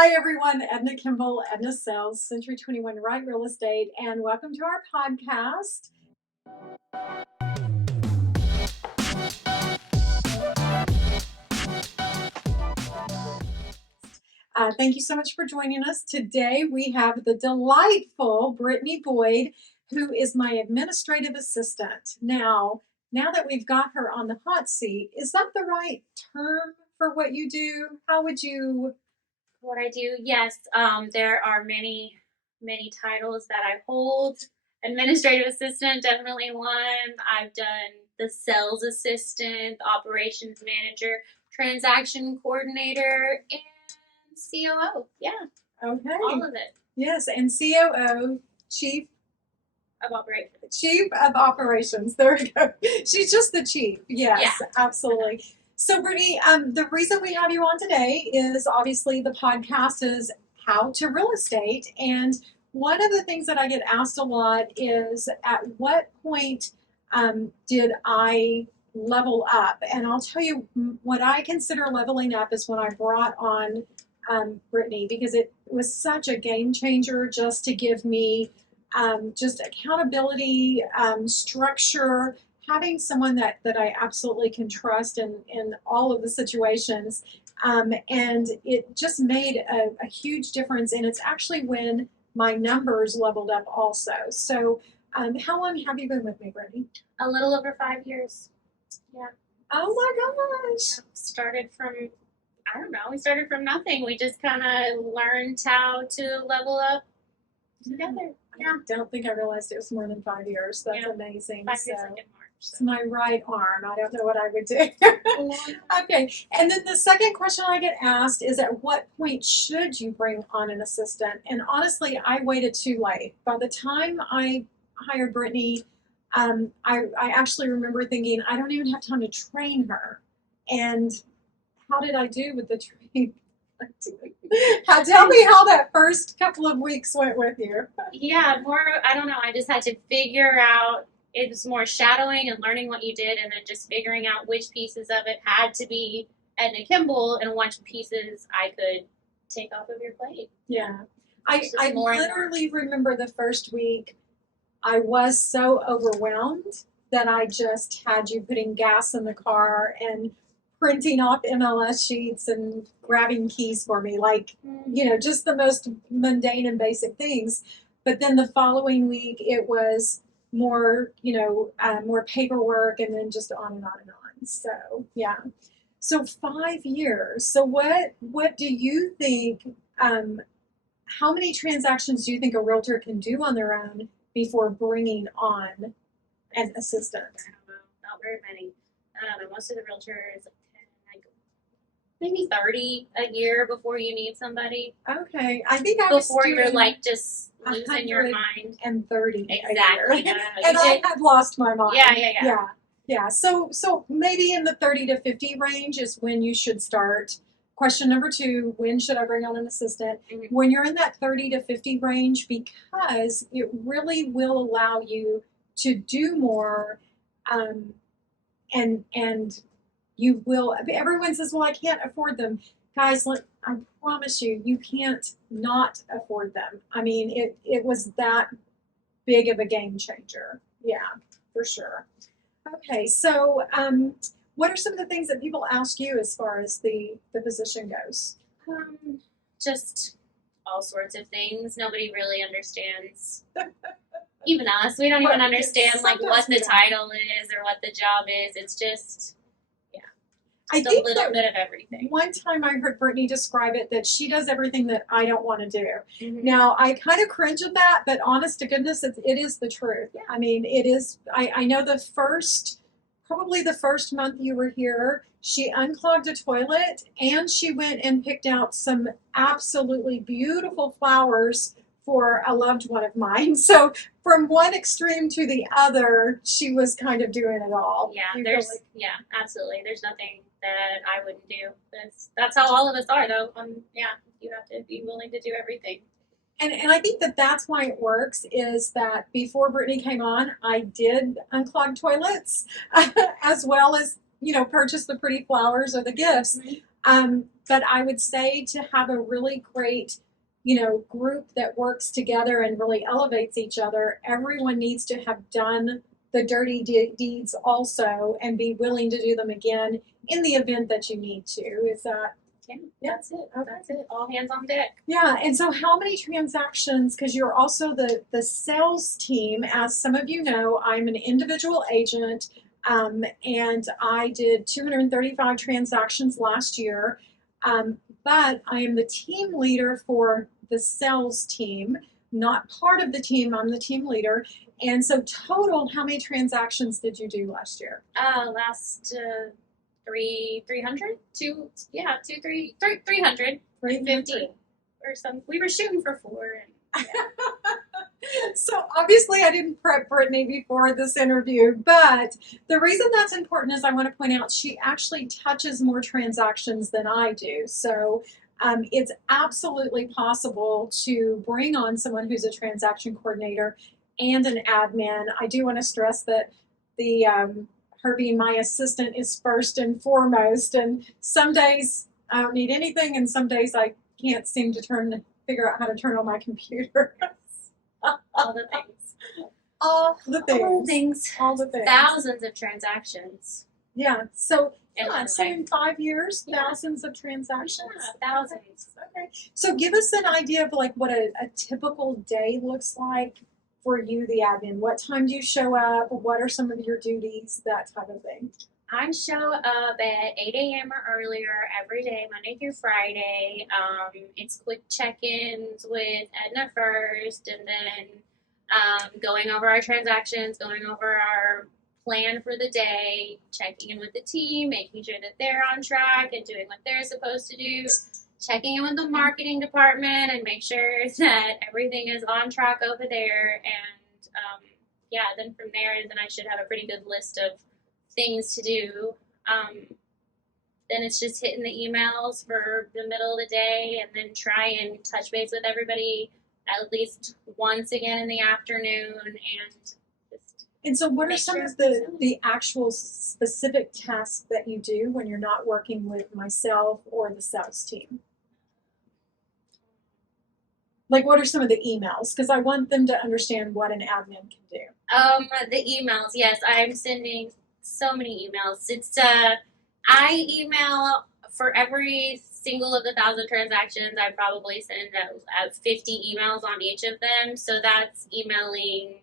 Hi everyone, Edna Kimble, Edna Sells, Century 21 Wright Real Estate, and welcome to our podcast. Thank you so much for joining us. Today we have the delightful Brittany Boyd, who is my administrative assistant. Now that we've got her on the hot seat, is that the right term for what you do? How would you... What I do? Yes, there are many titles that I hold. Administrative assistant, definitely one. I've done the sales assistant, operations manager, transaction coordinator, and COO. Yeah, Okay. all of it. Yes, and COO, Chief Of operations. Chief of Operations. There we go. She's just the chief. Yes, Yeah. Absolutely. So, Brittany, the reason we have you on today is obviously the podcast is How to Real Estate. And one of the things that I get asked a lot is at what point did I level up? And I'll tell you what I consider leveling up is when I brought on Brittany, because it was such a game changer just to give me just accountability, structure, having someone that I absolutely can trust in all of the situations. And it just made a huge difference. And it's actually when my numbers leveled up also. So how long have you been with me, Brittany? A little over 5 years. Yeah. Oh my gosh. Yeah. Started from, I don't know, we started from nothing. We just kind of learned how to level up together. Yeah. I don't think I realized it was more than 5 years. That's amazing. 5 years in March. It's my right arm. I don't know what I would do. Okay. And then the second question I get asked is at what point should you bring on an assistant? And honestly, I waited too late. By the time I hired Brittany, I actually remember thinking, I don't even have time to train her. And how did I do with the training? Tell me how that first couple of weeks went with you. Yeah, I don't know. I just had to figure out, it was more shadowing and learning what you did, and then just figuring out which pieces of it had to be Edna Kimble and which pieces I could take off of your plate. Yeah. I literally remember the first week, I was so overwhelmed that I just had you putting gas in the car and printing off MLS sheets and grabbing keys for me, like, just the most mundane and basic things. But then the following week, it was more, more paperwork and then just on and on and on. So, yeah. So 5 years. So what do you think, how many transactions do you think a realtor can do on their own before bringing on an assistant? I don't know. Not very many. I don't know. Most of the realtors, maybe 30 a year before you need somebody. Okay. I think I was before you're like just losing your mind. And 30 exactly. No, and I had lost my mind. Yeah. So maybe in the 30 to 50 range is when you should start. Question number 2, when should I bring on an assistant? Mm-hmm. When you're in that 30 to 50 range, because it really will allow you to do more, and you will, everyone says, well, I can't afford them. Guys, I promise you, you can't not afford them. I mean, it was that big of a game changer. Yeah, for sure. Okay, so what are some of the things that people ask you as far as the position goes? Just all sorts of things. Nobody really understands. Even us, we don't even understand like what the title is or what the job is. It's just I think a little bit of everything. One time I heard Brittany describe it that she does everything that I don't want to do. Mm-hmm. Now, I kind of cringe at that, but honest to goodness, it is the truth. Yeah. I mean, it is. I know probably the first month you were here, she unclogged a toilet and she went and picked out some absolutely beautiful flowers for a loved one of mine. So from one extreme to the other, she was kind of doing it all. Yeah, absolutely. There's nothing that I wouldn't do. That's how all of us are, though. You have to be willing to do everything. And I think that's why it works is that before Brittany came on, I did unclog toilets as well as, purchase the pretty flowers or the gifts. Mm-hmm. But I would say to have a really great, group that works together and really elevates each other, everyone needs to have done the dirty deeds also and be willing to do them again in the event that you need to. Is that? Yeah, that's it. Okay. That's it. All hands on deck. Yeah, and so how many transactions, because you're also the sales team, as some of you know, I'm an individual agent, and I did 235 transactions last year, but I am the team leader for the sales team, not part of the team, I'm the team leader. And so total, how many transactions did you do last year? Last 300, 300, 350 or something. We were shooting for 4. And, yeah. So obviously I didn't prep Brittany before this interview, but the reason that's important is I want to point out she actually touches more transactions than I do. So it's absolutely possible to bring on someone who's a transaction coordinator and an admin. I do want to stress that the her being my assistant is first and foremost, and some days I don't need anything, and some days I can't seem to figure out how to turn on my computer. All the things. All the things. All the things. All the things. Thousands of transactions. Yeah. So, so in 5 years, thousands of transactions. Yeah, thousands. Okay. So give us an idea of like what a typical day looks like for you, the admin. What time do you show up? What are some of your duties? That type of thing. I show up at 8 a.m. or earlier every day, Monday through Friday. It's quick check-ins with Edna first, and then going over our transactions, going over our plan for the day, checking in with the team, making sure that they're on track and doing what they're supposed to do, checking in with the marketing department and make sure that everything is on track over there. And then from there, then I should have a pretty good list of things to do. Then it's just hitting the emails for the middle of the day and then try and touch base with everybody at least once again in the afternoon. And so what are some of the actual specific tasks that you do when you're not working with myself or the sales team? Like, what are some of the emails? Because I want them to understand what an admin can do. The emails, yes, I'm sending so many emails. It's I email for every single of the 1,000 transactions. I probably send out 50 emails on each of them. So that's emailing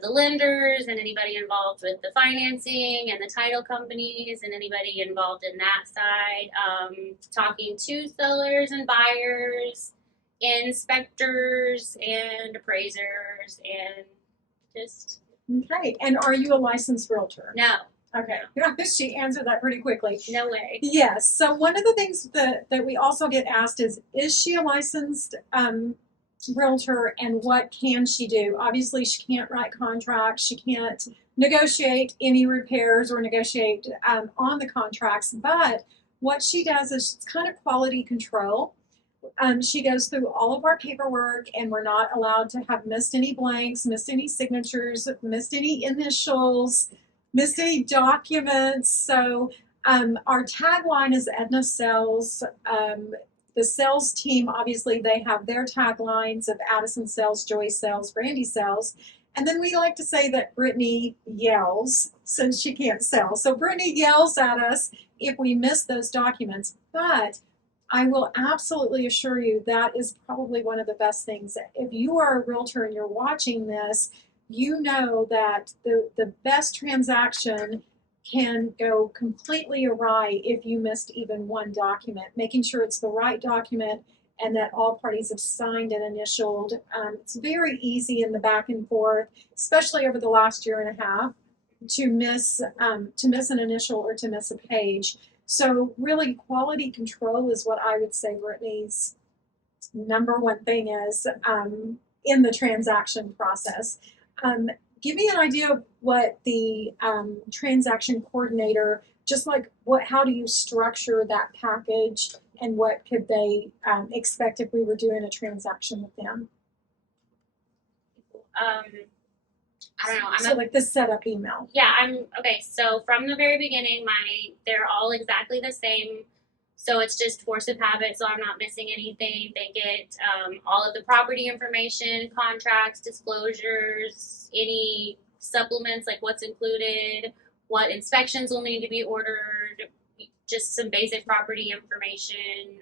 the lenders and anybody involved with the financing and the title companies and anybody involved in that side. Talking to sellers and buyers, inspectors and appraisers, and just. Okay. And are you a licensed realtor? No. Okay. She answered that pretty quickly. No way. Yes. So one of the things that we also get asked is she a licensed realtor, and what can she do? Obviously, she can't write contracts. She can't negotiate any repairs or negotiate on the contracts. But what she does is it's kind of quality control. She goes through all of our paperwork, and we're not allowed to have missed any blanks, missed any signatures, missed any initials, missed any documents. So our tagline is Edna Sells. The sales team, obviously, they have their taglines of Addison Sells, Joy Sells, Brandy Sells. And then we like to say that Brittany yells since she can't sell. So Brittany yells at us if we miss those documents. But I will absolutely assure you that is probably one of the best things. If you are a realtor and you're watching this, you know that the best transaction can go completely awry if you missed even one document. Making sure it's the right document and that all parties have signed and initialed. It's very easy in the back and forth, especially over the last year and a half, to miss an initial or to miss a page. So really, quality control is what I would say Brittany's number one thing is in the transaction process. Give me an idea of what the transaction coordinator, just like how do you structure that package, and what could they expect if we were doing a transaction with them? I don't know. So like the setup email. Yeah, okay. So from the very beginning, they're all exactly the same. So it's just force of habit, so I'm not missing anything. They get all of the property information, contracts, disclosures, any supplements, like what's included, what inspections will need to be ordered, just some basic property information,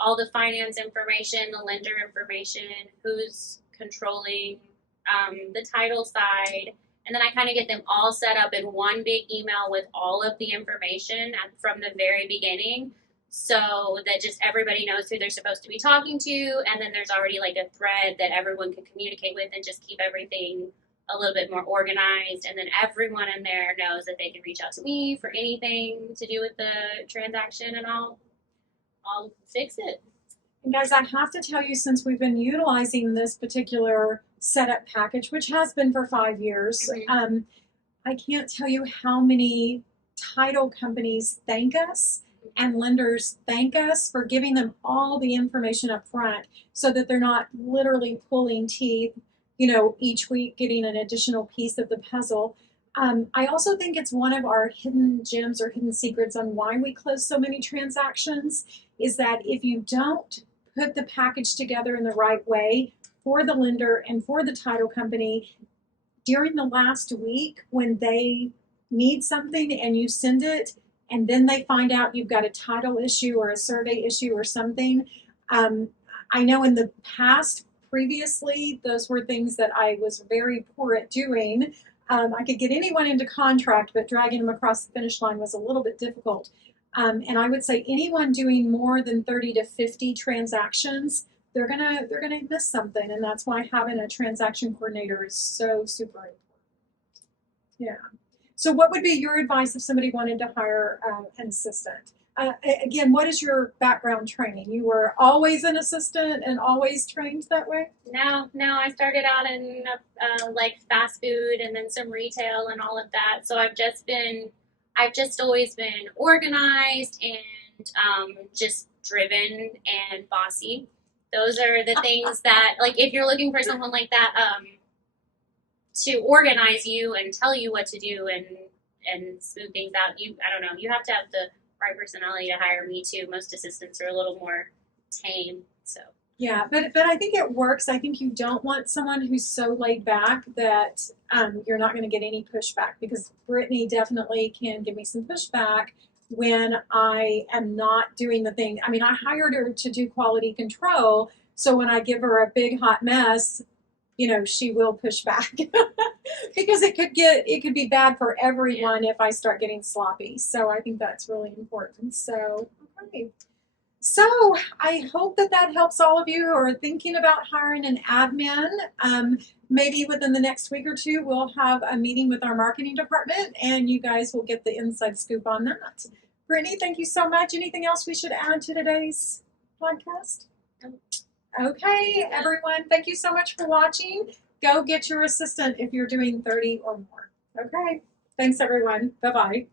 all the finance information, the lender information, who's controlling the title side. And then I kind of get them all set up in one big email with all of the information from the very beginning, so that just everybody knows who they're supposed to be talking to. And then there's already like a thread that everyone can communicate with and just keep everything a little bit more organized. And then everyone in there knows that they can reach out to me for anything to do with the transaction, and I'll fix it. And guys, I have to tell you, since we've been utilizing this particular setup package, which has been for 5 years, I can't tell you how many title companies thank us and lenders thank us for giving them all the information up front, so that they're not literally pulling teeth, each week getting an additional piece of the puzzle. I also think it's one of our hidden gems or hidden secrets on why we close so many transactions, is that if you don't put the package together in the right way for the lender and for the title company, during the last week when they need something and you send it, and then they find out you've got a title issue or a survey issue or something. I know in the past, previously, those were things that I was very poor at doing. I could get anyone into contract, but dragging them across the finish line was a little bit difficult. And I would say anyone doing more than 30 to 50 transactions, they're gonna miss something, and that's why having a transaction coordinator is so super important. Yeah. So what would be your advice if somebody wanted to hire an assistant? Again, what is your background training? You were always an assistant and always trained that way? No, I started out in like fast food and then some retail and all of that. So I've just always been organized and just driven and bossy. Those are the things that, like, if you're looking for someone like that to organize you and tell you what to do and smooth things out, I don't know, you have to have the right personality to hire me too. Most assistants are a little more tame, so. Yeah, but I think it works. I think you don't want someone who's so laid back that you're not going to get any pushback, because Brittany definitely can give me some pushback when I am not doing the thing. I mean, I hired her to do quality control, so when I give her a big hot mess, she will push back because it could be bad for everyone if I start getting sloppy. So I think that's really important. So, okay. So I hope that helps all of you who are thinking about hiring an admin. Maybe within the next week or two, we'll have a meeting with our marketing department, and you guys will get the inside scoop on that. Brittany, thank you so much. Anything else we should add to today's podcast? Okay, everyone, thank you so much for watching. Go get your assistant if you're doing 30 or more. Okay, thanks everyone. Bye-bye.